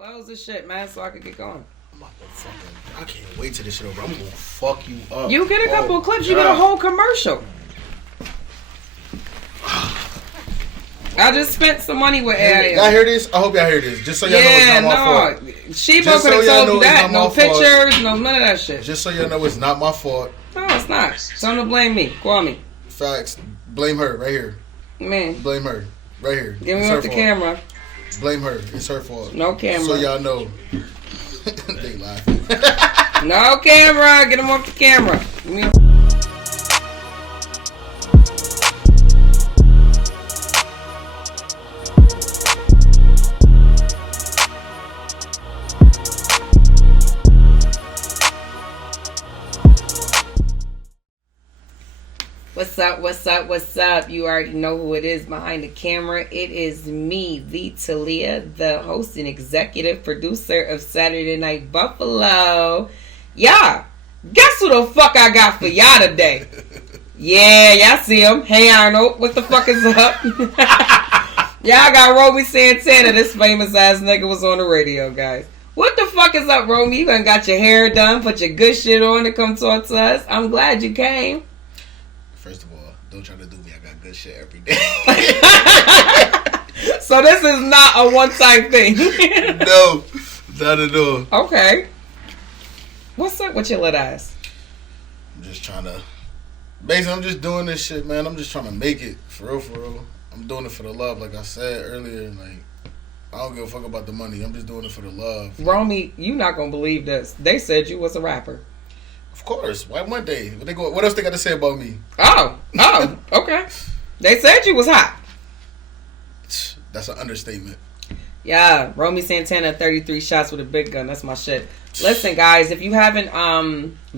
Close the shit, man, so I can get going. I can't wait till this shit over. I'm gonna fuck you up. You get a couple of clips, you get a whole commercial. I just spent some money with Addie. Y'all hear this? I hope y'all hear this. Just so y'all know it's not my fault. Sheba could have told you that. No pictures, no none of that shit. Just so y'all know it's not my fault. No, it's not. Someone to blame me. Call me. Facts. Blame her right here. Man. Blame her right here. Give me off the camera. Blame her. It's her fault. No camera. So y'all know. They laughing. No camera. Get him off the camera. What's up, what's up, what's up? You already know who it is behind the camera. It is me, the Teleah, the host and executive producer of Saturday Night Buffalo. Yeah, guess who the fuck I got for y'all today? Yeah, y'all see him. Hey Arnold, what the fuck is up? Y'all got Rxmie Santana. This famous ass nigga was on the radio, guys. What the fuck is up, Rxmie? You done got your hair done, put your good shit on to come talk to us. I'm glad you came. First of all, don't try to do me. I got good shit every day. So this is not a one-time thing. No, not at all. Okay. What's up with your little ass? I'm just trying to... Basically, I'm just doing this shit, man. I'm just trying to make it. For real, for real. I'm doing it for the love, like I said earlier. Like, I don't give a fuck about the money. I'm just doing it for the love. Rxmie, you not gonna believe this. They said you was a rapper. Of course. Why wouldn't they? What else they got to say about me? Oh, okay. They said you was hot. That's an understatement. Yeah, Rxmie Santana, 33 shots with a big gun. That's my shit. Listen, guys, if you haven't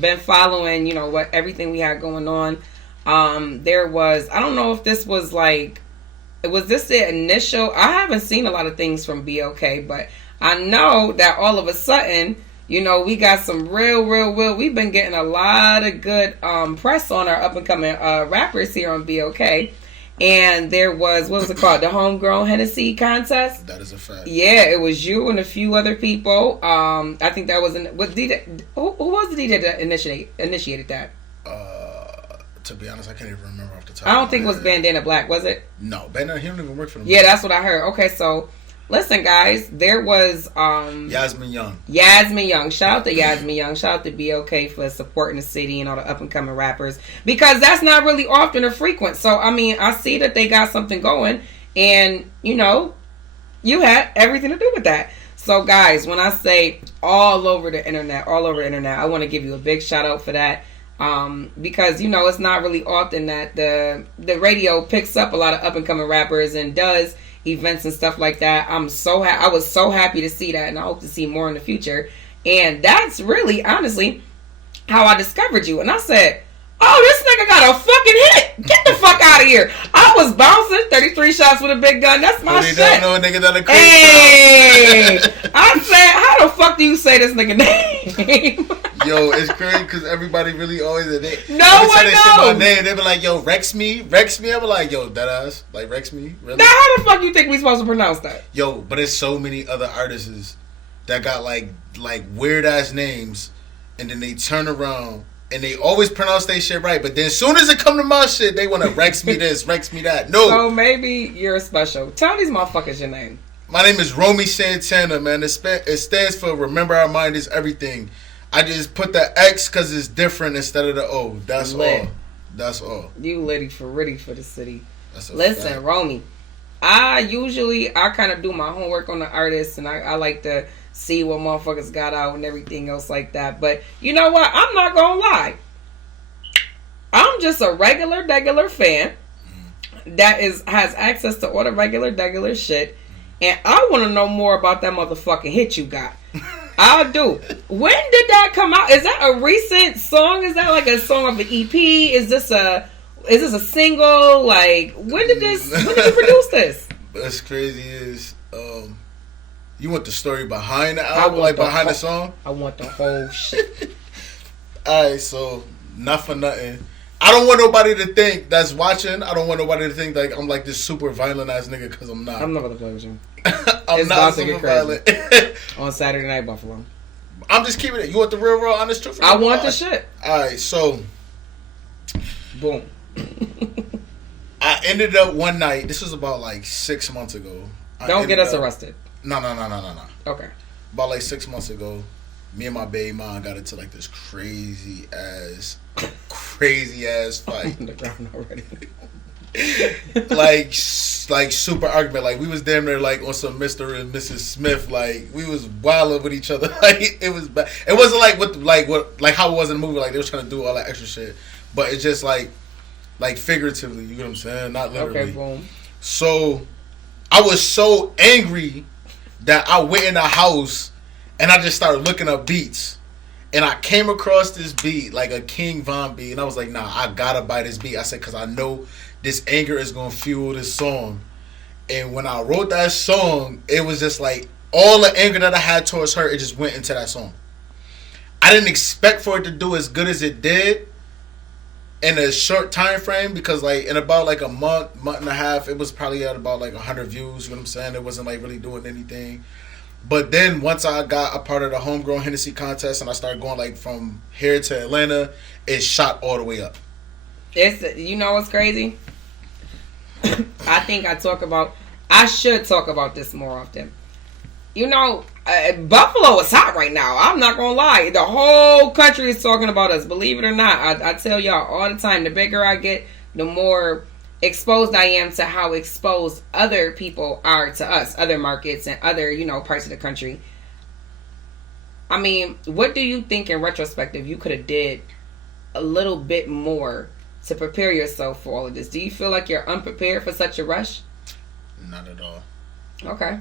been following, you know, what everything we had going on, there was, I don't know if this was like, was this the initial? I haven't seen a lot of things from BOK, but I know that all of a sudden, you know, we got some real. We've been getting a lot of good press on our up and coming rappers here on BOK. And there was, what was it called? The Homegirl Hennessy contest. That is a fact. Yeah, it was you and a few other people. I think that was who was the DJ that initiated that? To be honest, I can't even remember off the top. I don't think it was Bandana Black, was it? No, Bandana. He don't even work for them. Yeah, that's what I heard. Okay, so. Listen, guys, there was Yasmin Young. Shout out to Yasmin Young. Shout out to BOK for supporting the city and all the up and coming rappers, because that's not really often or frequent. So I mean, I see that they got something going, and you know, you had everything to do with that. So guys, when I say all over the internet, I want to give you a big shout out for that. Because you know, it's not really often that the radio picks up a lot of up and coming rappers and does events and stuff like that. I was so happy to see that, and I hope to see more in the future. And that's really, honestly, how I discovered you. And I said, oh, this nigga got a fucking hit. Get the fuck out of here. I was bouncing 33 shots with a big gun. That's my shit. Don't know a nigga that a crazy. Hey, I said, how the fuck do you say this nigga name? Yo, it's crazy because everybody really always no one knows my name. They be like, yo, Rxmie. I be like, yo, that ass, like Rxmie. Really? Now, how the fuck you think we supposed to pronounce that? Yo, but there's so many other artists that got like weird ass names, and then they turn around and they always pronounce their shit right. But then as soon as it come to my shit, they want to Rxmie this, Rxmie that. No. So maybe you're special. Tell these motherfuckers your name. My name is Rxmie Santana, man. It stands for Remember Our Mind Is Everything. I just put the X because it's different instead of the O. That's all. That's all. You ready for the city. Listen, Rxmie. I kind of do my homework on the artists, and I like to see what motherfuckers got out and everything else like that. But you know what? I'm not gonna lie. I'm just a regular fan that has access to all the regular shit, and I want to know more about that motherfucking hit you got. I do. When did that come out? Is that a recent song? Is that like a song of an EP? Is this a single? Like, when did you produce this? What's crazy is, you want the story behind the album, like behind the song? I want the whole shit. Alright, so not for nothing, I don't want nobody to think that's watching. I don't want nobody to think like I'm like this super violent ass nigga because I'm not. I'm not about to play with you. I'm not super violent. On Saturday Night Buffalo. I'm just keeping it. You want the real, honest truth? I want the shit. All right, so boom. I ended up one night. This was about like 6 months ago. Don't get us arrested. No. Okay. About like 6 months ago, me and my baby mom got into like this crazy ass fight. On the ground already. like super argument. Like we was damn near like on some Mr. and Mrs. Smith. Like we was wilding with each other. Like it was bad. It wasn't like what how it was in the movie. Like they was trying to do all that extra shit. But it's just like figuratively. You know what I'm saying? Not literally. Okay, boom. So I was so angry that I went in the house and I just started looking up beats. And I came across this beat, like a King Von beat, and I was like, nah, I gotta buy this beat. I said, because I know this anger is gonna fuel this song. And when I wrote that song, it was just like all the anger that I had towards her, it just went into that song. I didn't expect for it to do as good as it did in a short time frame, because like in about like a month and a half, it was probably at about like 100 views. You know what I'm saying? It wasn't like really doing anything. But then once I got a part of the Homegirl Hennessy contest and I started going like from here to Atlanta, it shot all the way up. It's, you know what's crazy? I think I should talk about this more often. You know, Buffalo is hot right now. I'm not gonna lie. The whole country is talking about us. Believe it or not, I tell y'all all the time. The bigger I get, the more exposed I am to how exposed other people are to us, other markets and other, you know, parts of the country. I mean, what do you think in retrospective you could have did a little bit more to prepare yourself for all of this? Do you feel like you're unprepared for such a rush? Not at all. Okay.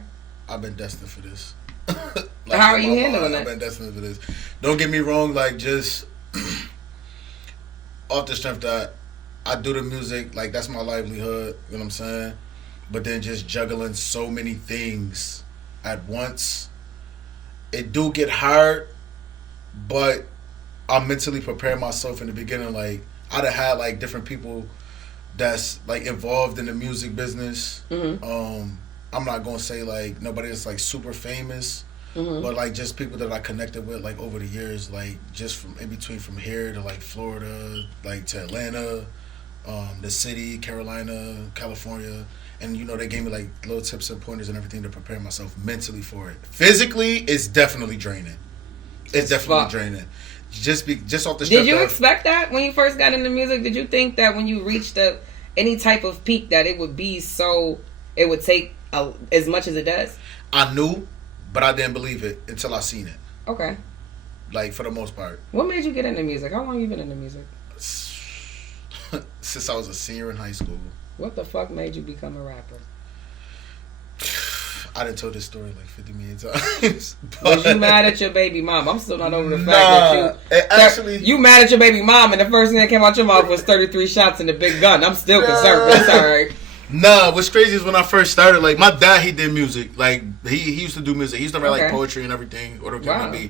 I've been destined for this. How are you handling it? I've been destined for this. Don't get me wrong, like just off the strength that I do the music, like that's my livelihood, you know what I'm saying? But then just juggling so many things at once, it do get hard, but I mentally prepare myself in the beginning. Like I'd have had like different people that's like involved in the music business. Mm-hmm. I'm not gonna say like nobody that's like super famous, mm-hmm. but like just people that I connected with like over the years, like just from in between from here to like Florida, like to Atlanta, the city, Carolina, California, and you know they gave me like little tips and pointers and everything to prepare myself mentally for it. Physically, it's definitely draining. It's definitely draining. Just off the. Did you expect that when you first got into music? Did you think that when you reached any type of peak that it would be so? It would take as much as it does? I knew, but I didn't believe it until I seen it. Okay. Like for the most part. What made you get into music? How long have you been into music? Since I was a senior in high school. What the fuck made you become a rapper? I done told this story like 50 million times. Was you mad at your baby mom? I'm still not over the fact that you mad at your baby mom and the first thing that came out your mouth was 33 shots and a big gun. I'm still concerned. That's alright. Nah, what's crazy is when I first started, like, my dad, he did music. Like, he used to do music. He used to write, like, poetry and everything, whatever it might be.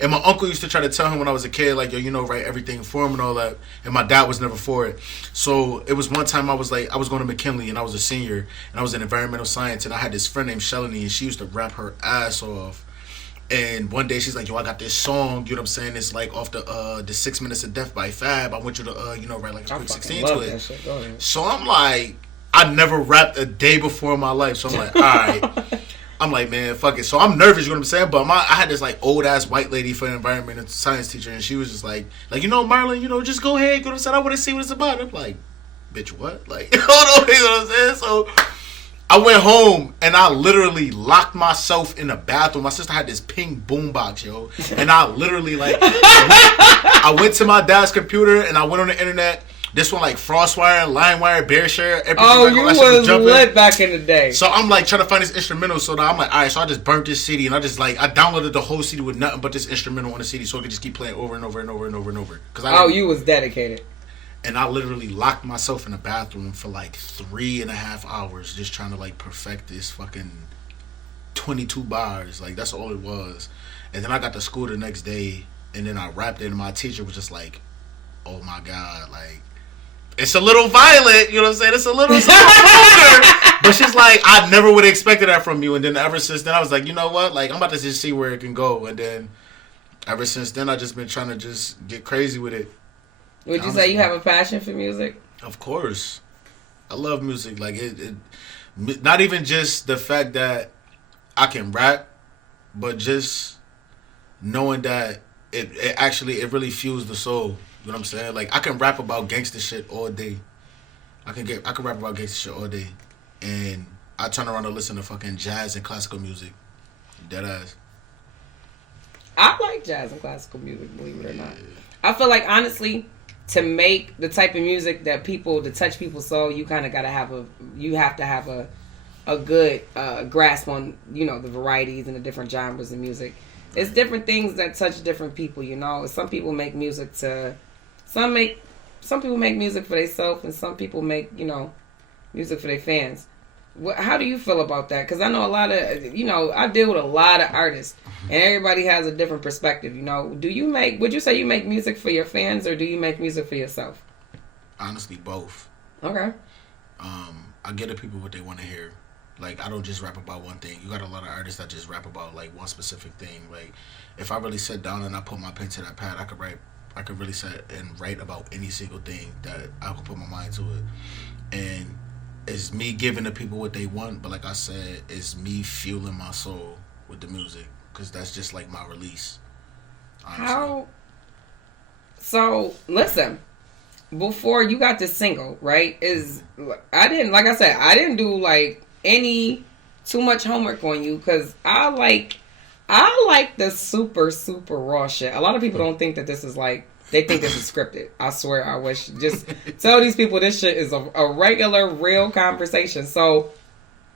And my uncle used to try to tell him when I was a kid, like, yo, you know, write everything for him and all that. And my dad was never for it. So, it was one time I was going to McKinley, and I was a senior, and I was in environmental science, and I had this friend named Shelly, and she used to rap her ass off. And one day she's like, yo, I got this song, you know what I'm saying? It's like off the 6 Minutes of Death by Fab. I want you to, you know, write like a quick 16 to it. So I'm like, I never rapped a day before in my life. So I'm like, all right. I'm like, man, fuck it. So I'm nervous, you know what I'm saying? But I had this like old ass white lady for an environmental science teacher, and she was just like, you know, Marlon, you know, just go ahead, you know what I'm saying? I want to see what it's about. I'm like, bitch, what? Like, hold on, you know what I'm saying? So I went home and I literally locked myself in the bathroom. My sister had this pink boombox, yo. And I literally like I went to my dad's computer and I went on the internet. This one like Frostwire, LimeWire, BearShare, everything. Oh, like, you was lit back in the day. So I'm like trying to find this instrumental. So now I'm like, all right. So I just burnt this CD and I just like I downloaded the whole CD with nothing but this instrumental on the CD, so I could just keep playing over and over and over and over and over. You was dedicated. And I literally locked myself in the bathroom for like 3.5 hours just trying to like perfect this fucking 22 bars. Like that's all it was. And then I got to school the next day and then I rapped it and my teacher was just like, oh my God, like it's a little violent, you know what I'm saying? It's a little vulgar. But she's like, I never would have expected that from you. And then ever since then, I was like, you know what? Like, I'm about to just see where it can go. And then ever since then, I've just been trying to just get crazy with it. Would you say you have a passion for music? Of course. I love music. Like, it not even just the fact that I can rap, but just knowing that it really fuels the soul. You know what I'm saying? Like, I can rap about gangster shit all day. I can rap about gangster shit all day. And I turn around and listen to fucking jazz and classical music. Dead ass. I like jazz and classical music, believe it or not. I feel like, honestly, to make the type of music that to touch people's soul, you kind of gotta have a good grasp on, you know, the varieties and the different genres of music. It's different things that touch different people, you know. Some people make music some people make music for themselves, and some people make, you know, music for their fans. How do you feel about that? Because I know a lot of, you know, I deal with a lot of artists, and everybody has a different perspective, you know. Would you say you make music for your fans, or do you make music for yourself? Honestly, both. Okay. I get the people what they want to hear. Like, I don't just rap about one thing. You got a lot of artists that just rap about, like, one specific thing. Like, if I really sit down and I put my pen to that pad, I could really sit and write about any single thing that I could put my mind to it. And it's me giving the people what they want, but like I said, it's me fueling my soul with the music, because that's just like my release. Honestly. So, listen. Before you got this single, right? I didn't do like any too much homework on you, because I like the super raw shit. A lot of people don't think that this is like, they think this is scripted. I swear, I wish. Just tell these people this shit is a regular, real conversation. So,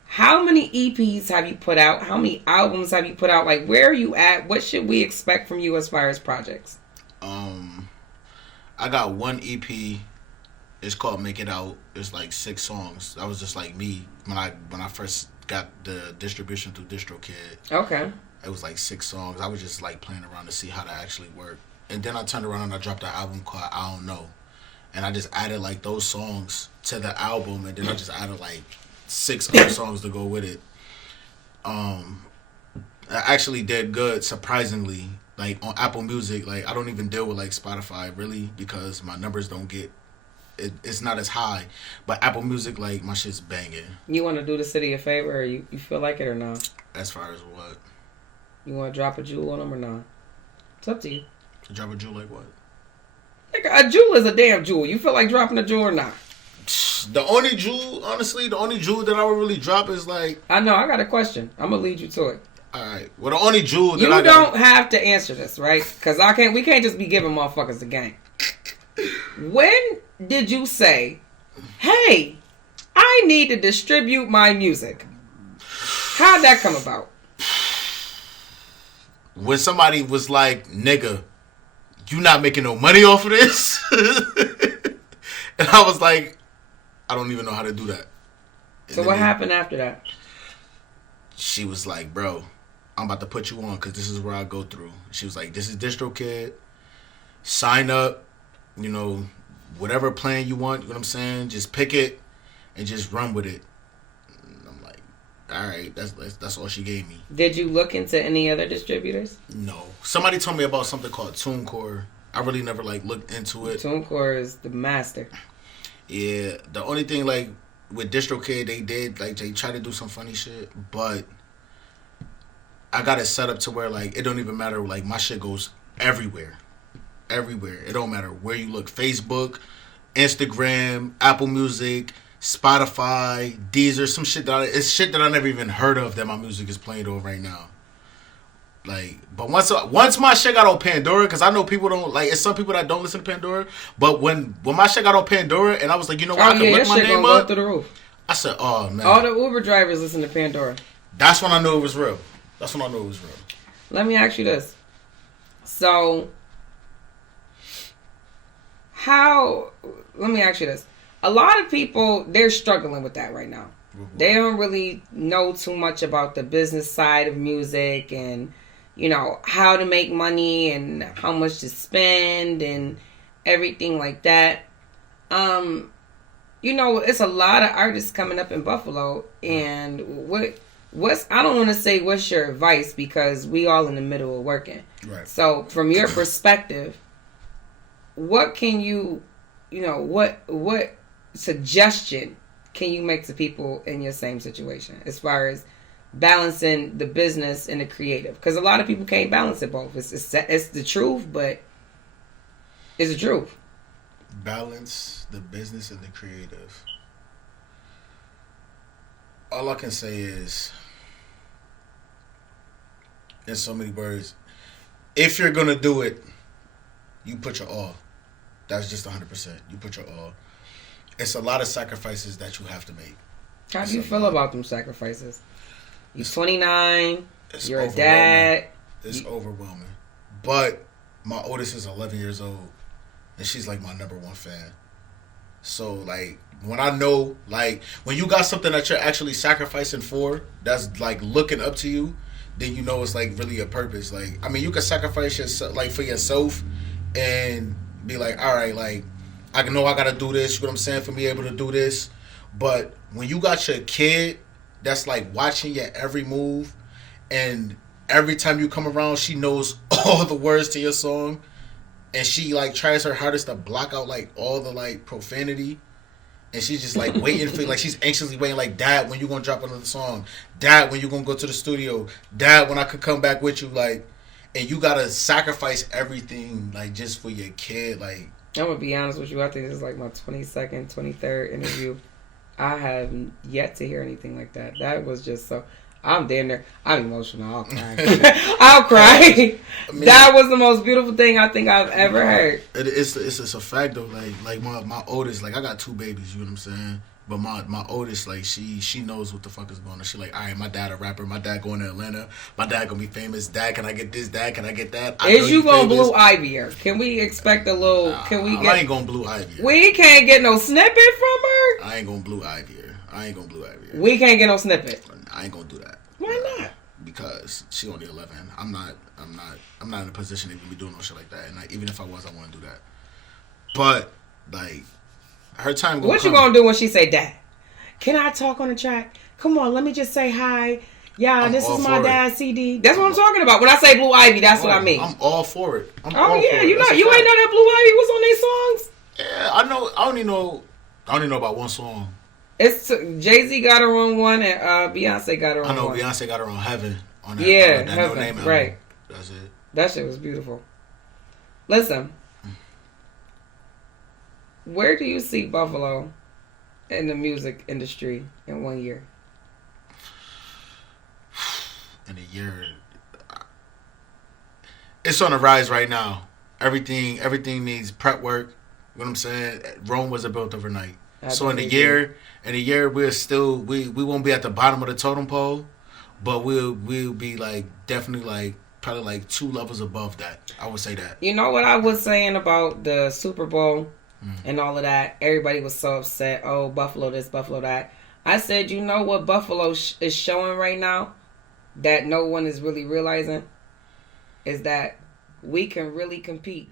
how many EPs have you put out? How many albums have you put out? Like, where are you at? What should we expect from you as far as projects? I got one EP. It's called Make It Out. It's like 6 songs. That was just like me when I first got the distribution through DistroKid. Okay. It was like 6 songs. I was just like playing around to see how that actually worked. And then I turned around and I dropped an album called I Don't Know. And I just added like those songs to the album, and then I just added like 6 other songs to go with it. I actually did good, surprisingly. Like on Apple Music, like I don't even deal with like Spotify really, because my numbers don't get it's not as high. But Apple Music, like, my shit's banging. You want to do the city a favor, or you feel like it or not? As far as what? You want to drop a jewel on them or not? It's up to you. Drop a jewel like what? Like, a jewel is a damn jewel. You feel like dropping a jewel or not? The only jewel, honestly, that I would really drop is like... I know, I got a question. I'm going to lead you to it. Alright. Well, the only jewel that you don't have to answer this, right? Because we can't just be giving motherfuckers the game. When did you say, hey, I need to distribute my music? How'd that come about? When somebody was like, nigga, you not making no money off of this? And I was like, I don't even know how to do that. And so what happened after that? She was like, bro, I'm about to put you on because this is where I go through. She was like, this is DistroKid. Sign up. You know, whatever plan you want, you know what I'm saying? Just pick it and just run with it. And I'm like, all right, that's all she gave me. Did you look into any other distributors? No. Somebody told me about something called TuneCore. I really never like looked into it. TuneCore is the master. Yeah, the only thing like with DistroKid, they tried to do some funny shit, but I got it set up to where like it don't even matter. Like my shit goes everywhere. It don't matter where you look. Facebook, Instagram, Apple Music, Spotify, Deezer, some shit it's shit that I never even heard of that my music is playing on right now. Like, but once my shit got on Pandora, because I know people don't like. It's some people that don't listen to Pandora. But when my shit got on Pandora, and I was like, you know what, I can look my name up. Go through the roof. I said, oh man, all the Uber drivers listen to Pandora. That's when I knew it was real. Let me ask you this. So, let me ask you this. A lot of people, they're struggling with that right now. Mm-hmm. They don't really know too much about the business side of music and, you know, how to make money and how much to spend and everything like that. You know, it's a lot of artists coming up in Buffalo, and what's I don't want to say what's your advice, because we all in the middle of working. Right. So from your perspective, what can you know, what suggestion can you make to people in your same situation as far as balancing the business and the creative? Because a lot of people can't balance it both. It's the truth, but it's the truth. Balance the business and the creative. All I can say is, in so many words, if you're gonna do it, you put your all. That's just 100%. You put your all. It's a lot of sacrifices that you have to make. How do you feel about them sacrifices? You're 29. You're a dad. It's overwhelming. But my oldest is 11 years old, and she's like my number one fan. So, like, when I know, like, when you got something that you're actually sacrificing for, that's, like, looking up to you, then you know it's, like, really a purpose. Like, I mean, you can sacrifice yourself, like, for yourself and be like, all right, like, I know I got to do this, you know what I'm saying, for me able to do this. But when you got your kid that's, like, watching your every move, and every time you come around, she knows all the words to your song, and she, like, tries her hardest to block out, like, all the, like, profanity. And she's just, like, waiting for, like, she's anxiously waiting, like, Dad, when you gonna drop another song? Dad, when you gonna go to the studio? Dad, when I could come back with you? Like, and you gotta sacrifice everything, like, just for your kid. Like, I'm gonna be honest with you. I think this is, like, my 22nd, 23rd interview. I have yet to hear anything like that. That was just so... I'm damn near. I'm emotional. I'll cry. I'll cry. I mean, that was the most beautiful thing I think I've ever heard. It's a fact though. Like my oldest, like, I got two babies. You know what I'm saying? But my oldest, like, she knows what the fuck is going on. She like, all right, my dad a rapper. My dad going to Atlanta. My dad gonna be famous. Dad, can I get this? Dad, can I get that? Is you gonna Blue Ivy her? Can we expect a little? Nah, can we? I ain't gonna Blue Ivy her. We can't get no snippet from her. I ain't gonna Blue Ivy her. Her. We can't get no snippet. I ain't gonna do that. Why not? Because she only 11. I'm not in a position to even be doing no shit like that. And, like, even if I was, I wouldn't do that. But, like, her time gonna What come. You gonna do when she say, Dad, can I talk on the track? Come on, let me just say hi. Yeah, this is my dad's CD. That's what I'm talking about. When I say Blue Ivy, that's what I mean. I'm all for it. You ain't know that Blue Ivy was on their songs? Yeah, I know. I only know about one song. It's Jay-Z got her on one, and Beyonce got her on one. I know Beyonce got her on Heaven. On that, yeah, that Heaven, No Name album. right. That's it. That shit was beautiful. Listen, where do you see Buffalo in the music industry in 1 year? In a year, it's on the rise right now. Everything needs prep work. You know what I'm saying? Rome wasn't built overnight. So in a year, we're still we won't be at the bottom of the totem pole, but we'll be like definitely like probably like 2 levels above that. I would say that. You know what I was saying about the Super Bowl and all of that? Everybody was so upset. Oh, Buffalo this, Buffalo that. I said, you know what Buffalo is showing right now that no one is really realizing is that we can really compete.